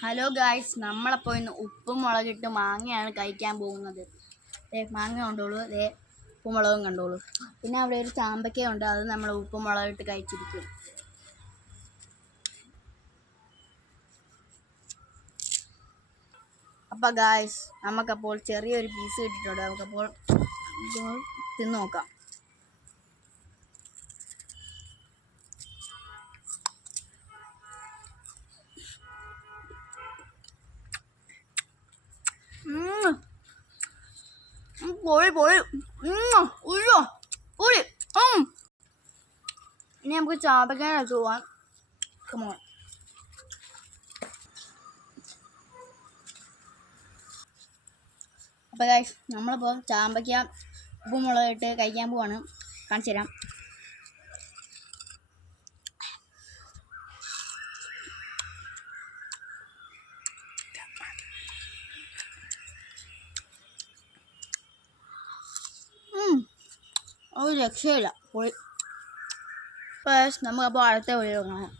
Hello guys, നമ്മളപ്പോൾ ഇന്ന് ഉപ്പും മുളകിട്ട് മാങ്ങയാണ് കഴിക്കാൻ പോകുന്നത്. മാങ്ങ കണ്ടോളൂ, ഉപ്പും മുളകും കണ്ടോളൂ. പിന്നെ അവിടെ ഒരു ചാമ്പയ്ക്ക ഉണ്ട്, അത് നമ്മൾ ഉപ്പും മുളകിട്ട് കഴിച്ചിരിക്കും. അപ്പോൾ ഗായ്സ്, നമുക്കപ്പോൾ ചെറിയൊരു പീസ് കിട്ടിയിട്ടുണ്ട്. നമുക്കപ്പോൾ തിന്ന് നോക്കാം. പൊളി ഇനി നമുക്ക് ചാമ്പയ്ക്കാൻ വെച്ച് പോവാം. കമോൺ. അപ്പോൾ ഗൈസ്, നമ്മളിപ്പോൾ ചാമ്പയ്ക്ക ഉപ്പും മുളകിട്ട് കഴിക്കാൻ പോവാണ്. കാണിച്ചു തരാം. ഒരു രക്ഷയില്ല, പൊളി. നമുക്കപ്പോൾ അടുത്ത വീഡിയോ കാണാം.